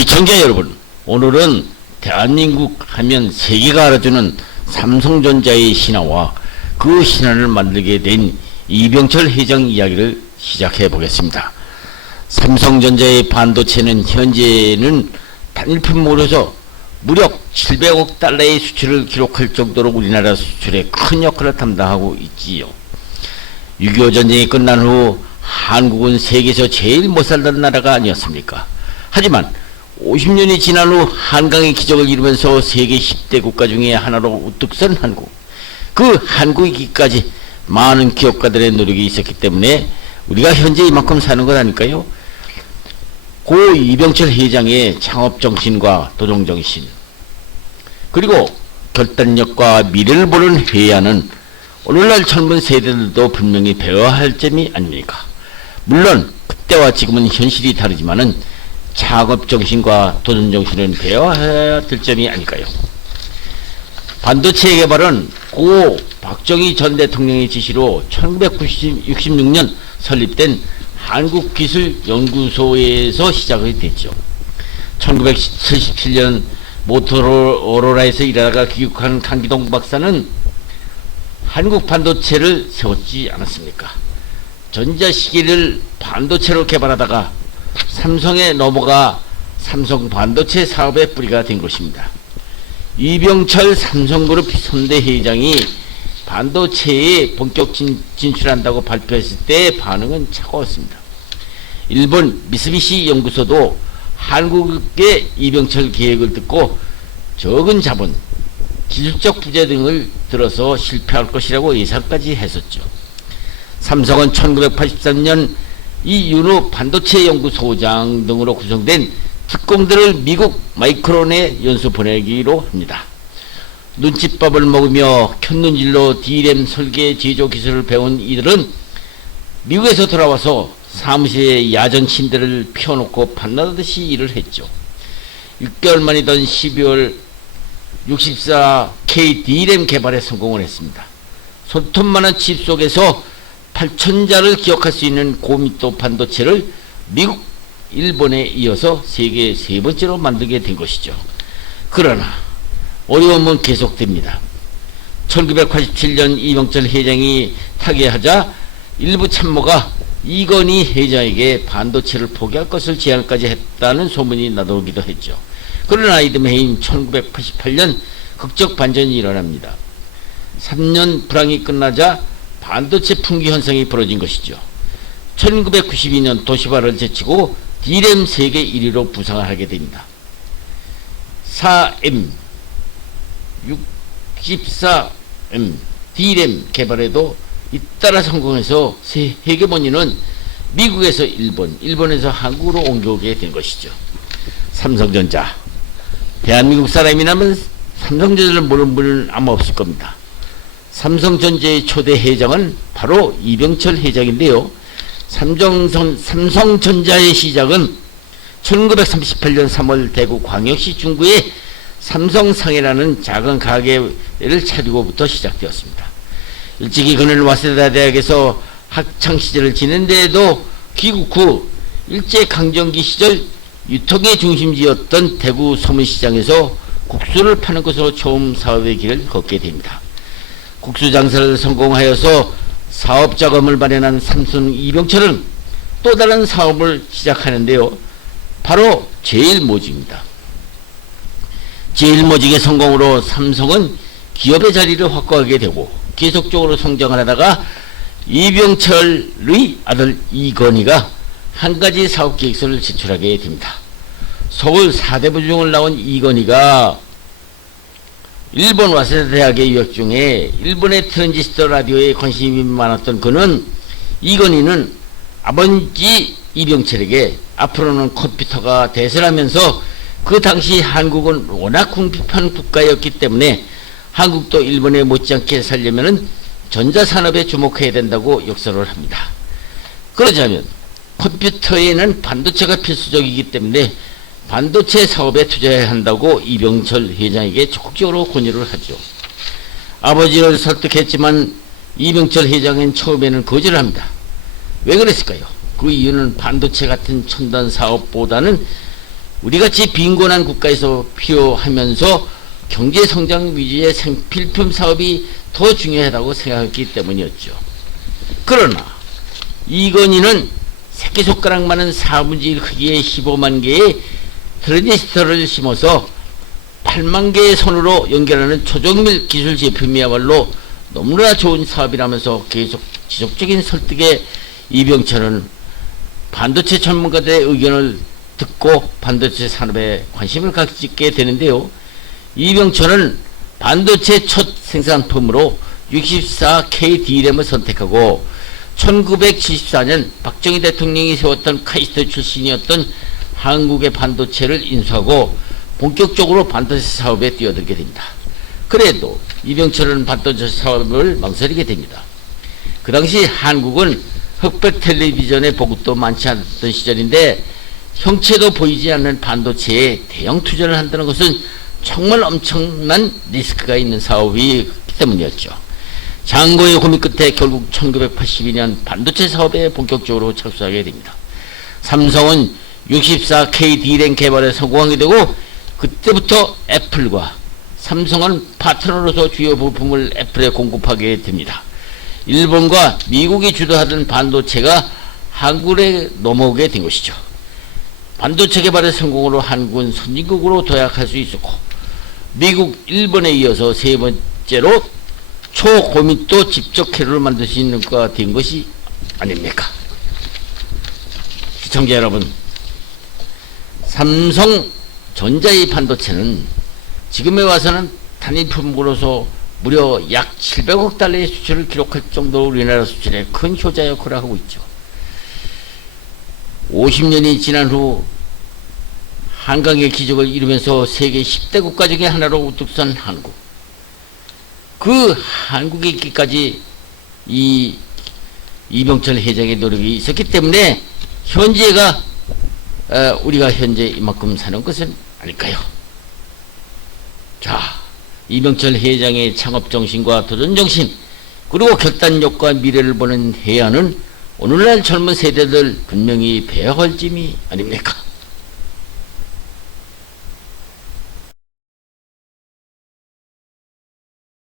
시청자 여러분, 오늘은 대한민국 하면 세계가 알아주는 삼성전자의 신화와 그 신화를 만들게 된 이병철 회장 이야기를 시작해 보겠습니다. 삼성전자의 반도체는 현재는 단일품으로서 무려 700억 달러의 수출을 기록할 정도로 우리나라 수출에 큰 역할을 담당하고 있지요. 6.25 전쟁이 끝난 후 한국은 세계에서 제일 못 살던 나라가 아니었습니까? 하지만 50년이 지난 후 한강의 기적을 이루면서 세계 10대 국가 중에 하나로 우뚝 선 한국. 그 한국이기까지 많은 기업가들의 노력이 있었기 때문에 우리가 현재 이만큼 사는 것 아닐까요? 고 이병철 회장의 창업정신과 도전정신, 그리고 결단력과 미래를 보는 회의는 오늘날 젊은 세대들도 분명히 배워야 할 점이 아닙니까? 물론 그때와 지금은 현실이 다르지만은 창업정신과 도전정신은 배워야 될 점이 아닐까요? 반도체 개발은 고 박정희 전 대통령의 지시로 1966년 설립된 한국기술연구소에서 시작이 됐죠. 1977년 모토로라에서 일하다가 귀국한 강기동 박사는 한국 반도체를 세웠지 않았습니까? 전자시계를 반도체로 개발하다가 삼성에 넘어가 삼성 반도체 사업의 뿌리가 된 것입니다. 이병철 삼성그룹 선대 회장이 반도체에 본격 진출한다고 발표했을 때 반응은 차가웠습니다. 일본 미쓰비시 연구소도 한국의 이병철 계획을 듣고 적은 자본, 기술적 부재 등을 들어서 실패할 것이라고 예상까지 했었죠. 삼성은 1983년 이윤우 반도체 연구소장 등으로 구성된 특공들을 미국 마이크론에 연수 보내기로 합니다. 눈칫밥을 먹으며 켰눈질로 D램 설계 제조 기술을 배운 이들은 미국에서 돌아와서 사무실에 야전 침대를 펴놓고 밤낮듯이 일을 했죠. 6개월 만이던 12월 64K D램 개발에 성공을 했습니다. 손톱만한 칩 속에서 8,000자를 기억할 수 있는 고密도 반도체를 미국, 일본에 이어서 세계 세 번째로 만들게 된 것이죠. 그러나 어려움은 계속됩니다. 1987년 이병철 회장이 타계하자 일부 참모가 이건희 회장에게 반도체를 포기할 것을 제안까지 했다는 소문이 나돌기도 했죠. 그러나 이듬해인 1988년 극적 반전이 일어납니다. 3년 불황이 끝나자 반도체 품귀 현상이 벌어진 것이죠. 1992년 도시바를 제치고 D램 세계 1위로 부상을 하게 됩니다. 4M, 64M, D램 개발에도 잇따라 성공해서 세계번위는 미국에서 일본, 일본에서 한국으로 옮겨오게 된 것이죠. 삼성전자. 대한민국 사람이라면 삼성전자를 모르는 분은 아마 없을 겁니다. 삼성전자의 초대 회장은 바로 이병철 회장인데요. 삼성전자의 시작은 1938년 3월 대구 광역시 중구에 삼성상해라는 작은 가게를 차리고부터 시작되었습니다. 일찍이 그는 와세다 대학에서 학창시절을 지낸 데에도 귀국 후 일제강점기 시절 유통의 중심지였던 대구 소문시장에서 국수를 파는 것으로 처음 사업의 길을 걷게 됩니다. 국수 장사를 성공하여서 사업 자금을 마련한 삼성 이병철은 또 다른 사업을 시작하는데요. 바로 제일모직입니다. 제일모직의 성공으로 삼성은 기업의 자리를 확보하게 되고 계속적으로 성장을 하다가 이병철의 아들 이건희가 한 가지 사업 계획서를 제출하게 됩니다. 서울 사대부중을 나온 이건희가 일본 와세다 대학에 유학 중에 일본의 트랜지스터 라디오에 관심이 많았던 그는 이건희는 아버지 이병철에게 앞으로는 컴퓨터가 대세라면서 그 당시 한국은 워낙 궁핍한 국가였기 때문에 한국도 일본에 못지않게 살려면 전자산업에 주목해야 된다고 역설을 합니다. 그러자면 컴퓨터에는 반도체가 필수적이기 때문에 반도체 사업에 투자해야 한다고 이병철 회장에게 적극적으로 권유를 하죠. 아버지를 설득했지만 이병철 회장은 처음에는 거절을 합니다. 왜 그랬을까요? 그 이유는 반도체 같은 첨단 사업보다는 우리같이 빈곤한 국가에서 필요하면서 경제성장 위주의 생필품 사업이 더 중요하다고 생각했기 때문이었죠. 그러나 이건희는 새끼손가락만한 4분의 1 크기의 15만 개의 트랜지스터를 심어서 8만 개의 선으로 연결하는 초정밀 기술 제품이야말로 너무나 좋은 사업이라면서 계속 지속적인 설득에 이병철은 반도체 전문가들의 의견을 듣고 반도체 산업에 관심을 갖게 되는데요. 이병철은 반도체 첫 생산품으로 64K D램을 선택하고 1974년 박정희 대통령이 세웠던 카이스트 출신이었던 한국의 반도체를 인수하고 본격적으로 반도체 사업에 뛰어들게 됩니다. 그래도 이병철은 반도체 사업을 망설이게 됩니다. 그 당시 한국은 흑백 텔레비전의 보급도 많지 않았던 시절인데 형체도 보이지 않는 반도체에 대형 투자를 한다는 것은 정말 엄청난 리스크가 있는 사업이기 때문이었죠. 장고의 고민 끝에 결국 1982년 반도체 사업에 본격적으로 착수하게 됩니다. 삼성은 64K D램 개발에 성공하게 되고 그때부터 애플과 삼성은 파트너로서 주요 부품을 애플에 공급하게 됩니다. 일본과 미국이 주도하던 반도체가 한국에 넘어오게 된 것이죠. 반도체 개발의 성공으로 한국은 선진국으로 도약할 수 있었고 미국, 일본에 이어서 세 번째로 초고밀도 집적 회로를 만들 수 있는 것가 된 것이 아닙니까? 시청자 여러분, 삼성전자의 반도체는 지금에 와서는 단일품으로서 무려 약 700억 달러의 수출을 기록할 정도로 우리나라 수출에 큰 효자 역할을 하고 있죠. 50년이 지난 후 한강의 기적을 이루면서 세계 10대 국가 중에 하나로 우뚝 선 한국. 그 한국에 있기까지 이 이병철 회장의 노력이 있었기 때문에 현재가 우리가 현재 이만큼 사는 것은 아닐까요? 자, 이병철 회장의 창업정신과 도전정신 그리고 결단력과 미래를 보는 해안은 오늘날 젊은 세대들 분명히 배워할 점이 아닙니까?